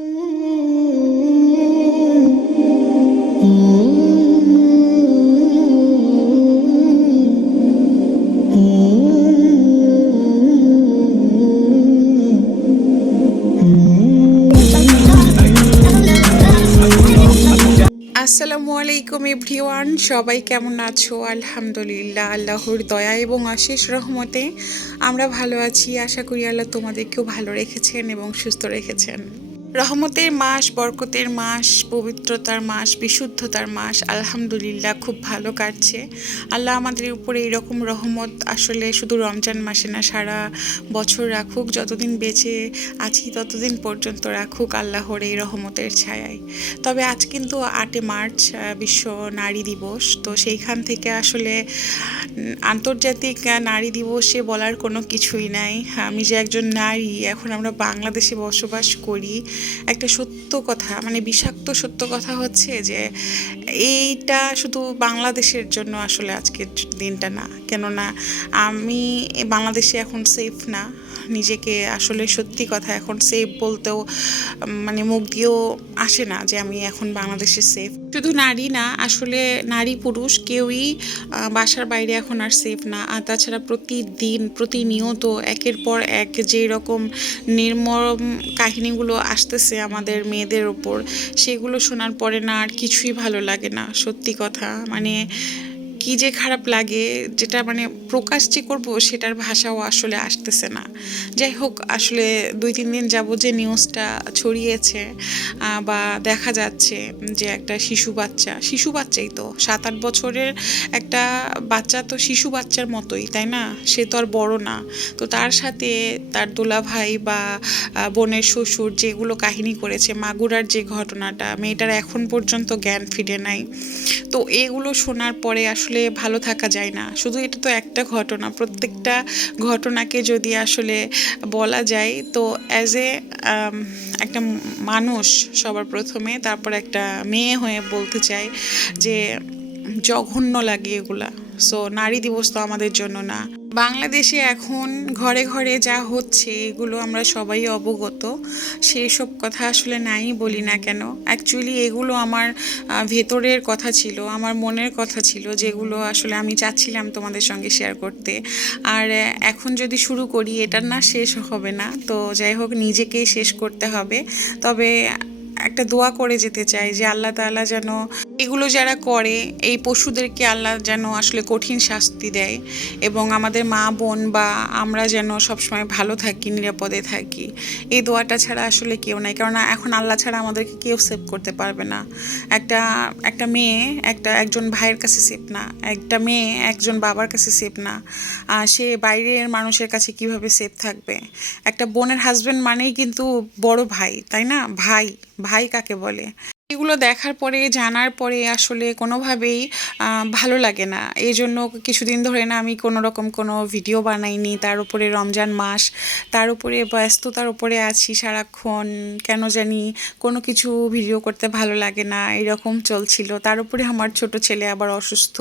আসসালামু আলাইকুম এভরিওয়ান, সবাই কেমন আছো? আলহামদুলিল্লাহ, আল্লাহর দয়া এবং অশেষ রহমতে আমরা ভালো আছি। আশা করি আল্লাহ তোমাদেরকেও ভালো রেখেছেন এবং সুস্থ রেখেছেন। রহমতের মাস, বরকতের মাস, পবিত্রতার মাস, বিশুদ্ধতার মাস আলহামদুলিল্লাহ খুব ভালো কাটছে। আল্লাহ আমাদের উপরে এরকম রহমত আসলে শুধু রমজান মাসে না, সারা বছর রাখুক। যতদিন বেঁচে আছি ততদিন পর্যন্ত রাখুক আল্লাহর এই রহমতের ছায়ায়। তবে আজ কিন্তু 8 মার্চ বিশ্ব নারী দিবস। তো সেইখান থেকে আসলে আন্তর্জাতিক নারী দিবসে বলার কোনো কিছুই নাই। আমি যে একজন নারী, এখন আমরা বাংলাদেশে বসবাস করি, একটা সত্য কথা, মানে বিষাক্ত সত্য কথা হচ্ছে যে এইটা শুধু বাংলাদেশের জন্য আসলে আজকের দিনটা না। কেননা আমি বাংলাদেশে এখন সেফ না। নিজেকে আসলে সত্যি কথা এখন সেফ বলতেও মানে মুখ দিয়েও আসে না যে আমি এখন বাংলাদেশে সেফ। শুধু নারী না, আসলে নারী পুরুষ কেউই বাসার বাইরে এখন আর সেফ না। আর তাছাড়া প্রতিদিন প্রতিনিয়ত একের পর এক যেই রকম নির্মম কাহিনীগুলো আসতেছে আমাদের মেয়েদের ওপর, সেগুলো শোনার পরে না আর কিছুই ভালো লাগে না। সত্যি কথা, মানে কি যে খারাপ লাগে, যেটা মানে প্রকাশ যে করবো সেটার ভাষাও আসলে আসতেছে না। যাই হোক, আসলে 2-3 দিন যাবো যে নিউজটা ছড়িয়েছে বা দেখা যাচ্ছে যে একটা শিশু বাচ্চাই তো 7-8 বছরের একটা বাচ্চা, তো শিশু বাচ্চার মতোই, তাই না? সে তো আর বড় না। তো তার সাথে তার দুলাভাই বা বোনের শ্বশুর যেগুলো কাহিনী করেছে, মাগুরার যে ঘটনাটা, মেয়েটার এখন পর্যন্ত জ্ঞান ফিরে নাই। তো এগুলো শোনার পরে আসলে ভালো থাকা যায় না। শুধু এটা তো একটা ঘটনা, প্রত্যেকটা ঘটনাকে যদি আসলে বলা যায়, তো অ্যাজ এ একটা মানুষ সবার প্রথমে, তারপর একটা মেয়ে হয়ে বলতে চাই যে জঘন্য লাগে এগুলা। সো নারী দিবস তো আমাদের জন্য না। বাংলাদেশে এখন ঘরে ঘরে যা হচ্ছে এগুলো আমরা সবাই অবগত। সেই সব কথা আসলে নাই বলি না কেন, অ্যাকচুয়ালি এগুলো আমার ভেতরের কথা ছিল, আমার মনের কথা ছিল, যেগুলো আসলে আমি চাচ্ছিলাম তোমাদের সঙ্গে শেয়ার করতে। আর এখন যদি শুরু করি, এটার না শেষ হবে না। তো যাই হোক, নিজেকেই শেষ করতে হবে। তবে একটা দোয়া করে যেতে চাই যে আল্লাহ তাআলা যেন এগুলো যারা করে, এই পশুদেরকে আল্লাহ যেন আসলে কঠিন শাস্তি দেয়, এবং আমাদের মা বোন বা আমরা যেন সবসময় ভালো থাকি, নিরাপদে থাকি। এই দোয়াটা ছাড়া আসলে কেউ নাই, কেননা এখন আল্লাহ ছাড়া আমাদেরকে কেউ সেভ করতে পারবে না। একটা একটা মেয়ে একজন ভাইয়ের কাছে সেভ না, একটা মেয়ে একজন বাবার কাছে সেভ না। সে বাইরের মানুষের কাছে কিভাবে সেভ থাকবে? একটা বোনের হাজবেন্ড মানেই কিন্তু বড় ভাই, তাই না? ভাই, ভাই কাকে বলে? এগুলো দেখার পরে, জানার পরে আসলে কোনোভাবেই ভালো লাগে না। এই জন্য কিছুদিন ধরে না আমি কোনো রকম কোনো ভিডিও বানাইনি। তার উপরে রমজান মাস, তার উপরে ব্যস্ততার উপরে আছি সারাক্ষণ। কেন জানি কোনো কিছু ভিডিও করতে ভালো লাগে না, এরকম চলছিল। তার উপরে আমার ছোট ছেলে আবার অসুস্থ,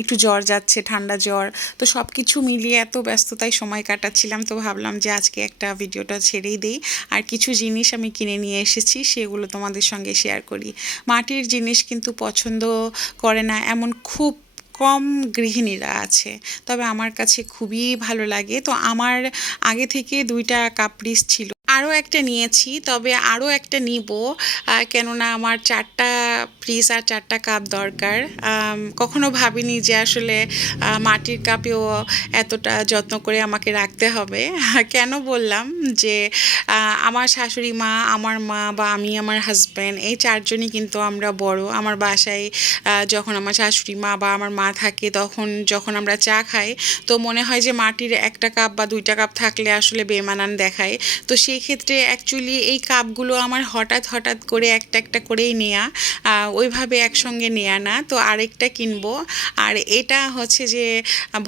একটু জ্বর যাচ্ছে, ঠান্ডা জ্বর। তো সব কিছু মিলিয়ে এত ব্যস্ততায় সময় কাটাচ্ছিলাম, তো ভাবলাম যে আজকে একটা ভিডিওটা ছেড়েই দেই। আর কিছু জিনিস আমি কিনে নিয়ে এসেছি, সেগুলো তোমাদের সঙ্গে শেয়ার করি। মাটির জিনিস কিন্তু পছন্দ করে না এমন খুব কম গৃহিণীরা আছে, তবে আমার কাছে খুবই ভালো লাগে। তো আমার আগে থেকে 2টা কাপ্রিস ছিল, আরও একটা নিয়েছি, তবে আরও একটা নিব। কেননা আমার 4টা পিস আর 4টা কাপ দরকার। কখনো ভাবিনি যে আসলে মাটির কাপেও এতটা যত্ন করে আমাকে রাখতে হবে। কেন বললাম যে আমার শাশুড়ি মা, আমার মা বা আমি, আমার হাজব্যান্ড, এই 4জনই কিন্তু আমরা বড়। আমার বাসায় যখন আমার শাশুড়ি মা বা আমার মা থাকে, তখন যখন আমরা চা খাই, তো মনে হয় যে মাটির 1টা কাপ বা 2টা কাপ থাকলে আসলে বেমানান দেখায়। তো সেই ক্ষেত্রে অ্যাকচুয়ালি এই কাপগুলো আমার হঠাৎ হঠাৎ করে একটা একটা করেই নেয়া, ওইভাবে একসঙ্গে নেয়া না। তো আরেকটা কিনবো। আর এটা হচ্ছে যে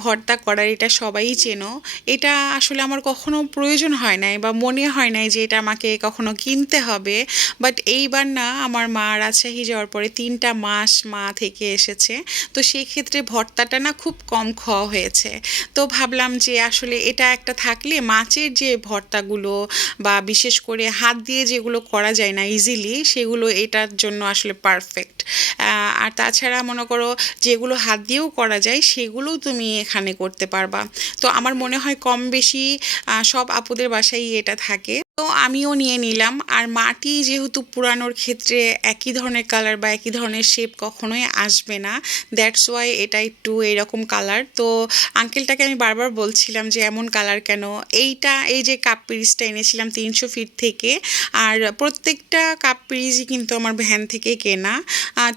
ভর্তা করার, এটা সবাই চেনো। এটা আসলে আমার কখনো প্রয়োজন হয় নাই বা মনে হয় নাই যে এটা আমাকে কখনো কিনতে হবে। বাট এইবার না, আমার মা রাজশাহী যাওয়ার পরে 3টা মাস মা থেকে এসেছে, তো সেই ক্ষেত্রে ভর্তাটা না খুব কম খাওয়া হয়েছে। তো ভাবলাম যে আসলে এটা একটা থাকলে মাছের যে ভর্তাগুলো বা বিশেষ করে হাত দিয়ে যেগুলো করা যায় না ইজিলি, সেগুলো এটার জন্য আসলে পারফেক্ট। আর তাছাড়া মনে করো যেগুলো হাত দিয়েও করা যায় সেগুলোও তুমি এখানে করতে পারবা। তো আমার মনে হয় কম বেশি সব আপুদের বাসায় এটা থাকে। তো আমিও নিয়ে নিলাম। আর মাটি যেহেতু পুরানোর ক্ষেত্রে একই ধরনের কালার বা একই ধরনের শেপ কখনোই আসবে না, দ্যাটস ওয়াই এটা একটু এরকম কালার। তো আঙ্কেলটাকে আমি বারবার বলছিলাম যে এমন কালার কেন। এই যে কাপ পিরিজটা এনেছিলাম 300 ফিট থেকে, আর প্রত্যেকটা কাপ পিরিজই কিন্তু আমার ভ্যান থেকে কেনা।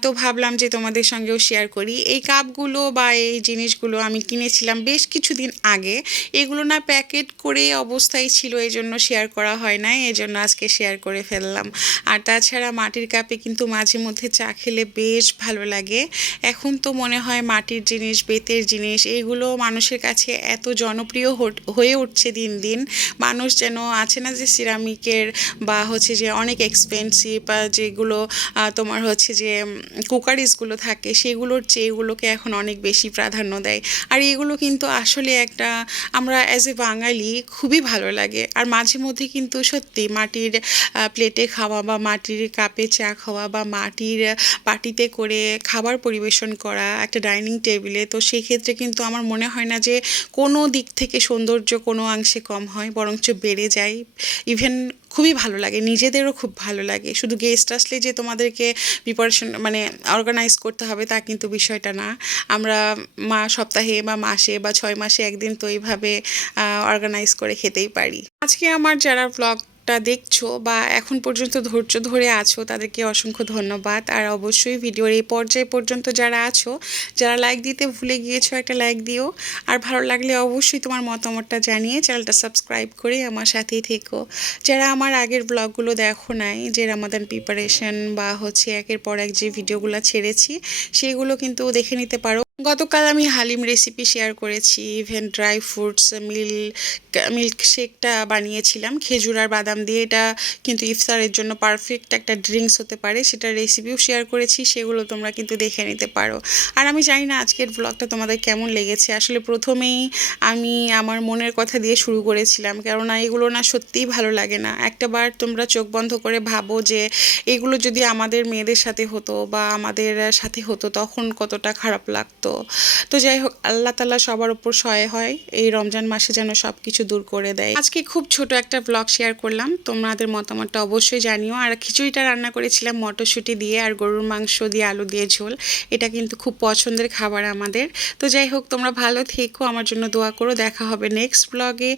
তো ভাবলাম যে তোমাদের সঙ্গেও শেয়ার করি। এই কাপগুলো বা এই জিনিসগুলো আমি কিনেছিলাম বেশ কিছুদিন আগে। এগুলো না প্যাকেট করে অবস্থায় ছিল, এই জন্য শেয়ার করা হয় নাই, এই জন্য আজকে শেয়ার করে ফেললাম। আর তাছাড়া মাটির কাপে কিন্তু মাঝে মধ্যে চা খেলে বেশ ভালো লাগে। এখন তো মনে হয় মাটির জিনিস, বেতের জিনিস এগুলো মানুষের কাছে এত জনপ্রিয় হয়ে উঠছে দিন দিন। মানুষ যেন আছে না যে সিরামিকের বা হচ্ছে যে অনেক এক্সপেন্সিভ যেগুলো তোমার হচ্ছে যে কুকারিজগুলো থাকে সেগুলোর চেয়ে এগুলোকে এখন অনেক বেশি প্রাধান্য দেয়। আর এগুলো কিন্তু আসলে একটা, আমরা অ্যাজ এ বাঙালি খুবই ভালো লাগে। আর মাঝে মধ্যে কিন্তু সত্যি মাটির প্লেটে খাওয়া বা মাটির কাপে চা খাওয়া বা মাটির বাটিতে করে খাবার পরিবেশন করা একটা ডাইনিং টেবিলে, তো সেক্ষেত্রে কিন্তু আমার মনে হয় না যে কোনো দিক থেকে সৌন্দর্য কোনো অংশে কম হয়, বরঞ্চ বেড়ে যায়। ইভেন খুবই ভালো লাগে, নিজেদেরও খুব ভালো লাগে। শুধু গেস্ট আসলে যে তোমাদেরকে প্রিপারেশন মানে অর্গানাইজ করতে হবে তা কিন্তু বিষয়টা না। আমরা সপ্তাহে বা মাসে বা 6 মাসে একদিন তো এইভাবে অর্গানাইজ করে খেতেই পারি। আজকে আমার যারা ব্লগটা দেখছো বা এখন পর্যন্ত ধৈর্য ধরে আছো তাদেরকে অসংখ্য ধন্যবাদ। আর অবশ্যই ভিডিওর এই পর্যায় পর্যন্ত যারা আছো, যারা লাইক দিতে ভুলে গিয়েছো একটা লাইক দিও। আর ভালো লাগলে অবশ্যই তোমার মতামতটা জানিয়ে চ্যানেলটা সাবস্ক্রাইব করে আমার সাথেই থেকো। যারা আমার আগের ব্লগগুলো দেখো নাই, যে রামাদান প্রিপারেশন বা হচ্ছে একের পর এক যে ভিডিওগুলো ছেড়েছি সেগুলো কিন্তু দেখে নিতে পারো। গতকাল আমি হালিম রেসিপি শেয়ার করেছি, ইভেন ড্রাই ফ্রুটস মিল্ক শেকটা বানিয়েছিলাম খেজুর আর বাদাম দিয়ে। এটা কিন্তু ইফতারের জন্য পারফেক্ট একটা ড্রিঙ্কস হতে পারে, সেটার রেসিপিও শেয়ার করেছি, সেগুলো তোমরা কিন্তু দেখে নিতে পারো। আর আমি জানি না আজকের ব্লগটা তোমাদের কেমন লেগেছে। আসলে প্রথমেই আমি আমার মনের কথা দিয়ে শুরু করেছিলাম, কেননা এগুলো না সত্যিই ভালো লাগে না। একটাবার তোমরা চোখ বন্ধ করে ভাবো যে এগুলো যদি আমাদের মেয়েদের সাথে হতো বা আমাদের সাথে হতো তখন কতটা খারাপ লাগতো। তো যাই হোক, আল্লাহ তাআলা সবার উপর সহায় হয়, এই রমজান মাসে যেন সব কিছু দূর করে দেয়। আজকে খুব ছোট একটা ব্লগ শেয়ার করলাম, তোমাদের মতামতটা অবশ্যই জানিও। আর খিচুড়িটা রান্না করেছিলাম মটরশুঁটি দিয়ে আর গরুর মাংস দিয়ে আলু দিয়ে ঝোল। এটা কিন্তু খুব পছন্দের খাবার আমাদের। তো যাই হোক, তোমরা ভালো থেকো, আমার জন্য দোয়া করো। দেখা হবে নেক্সট ব্লগে।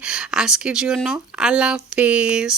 আজকের জন্য আল্লাহ হাফেজ।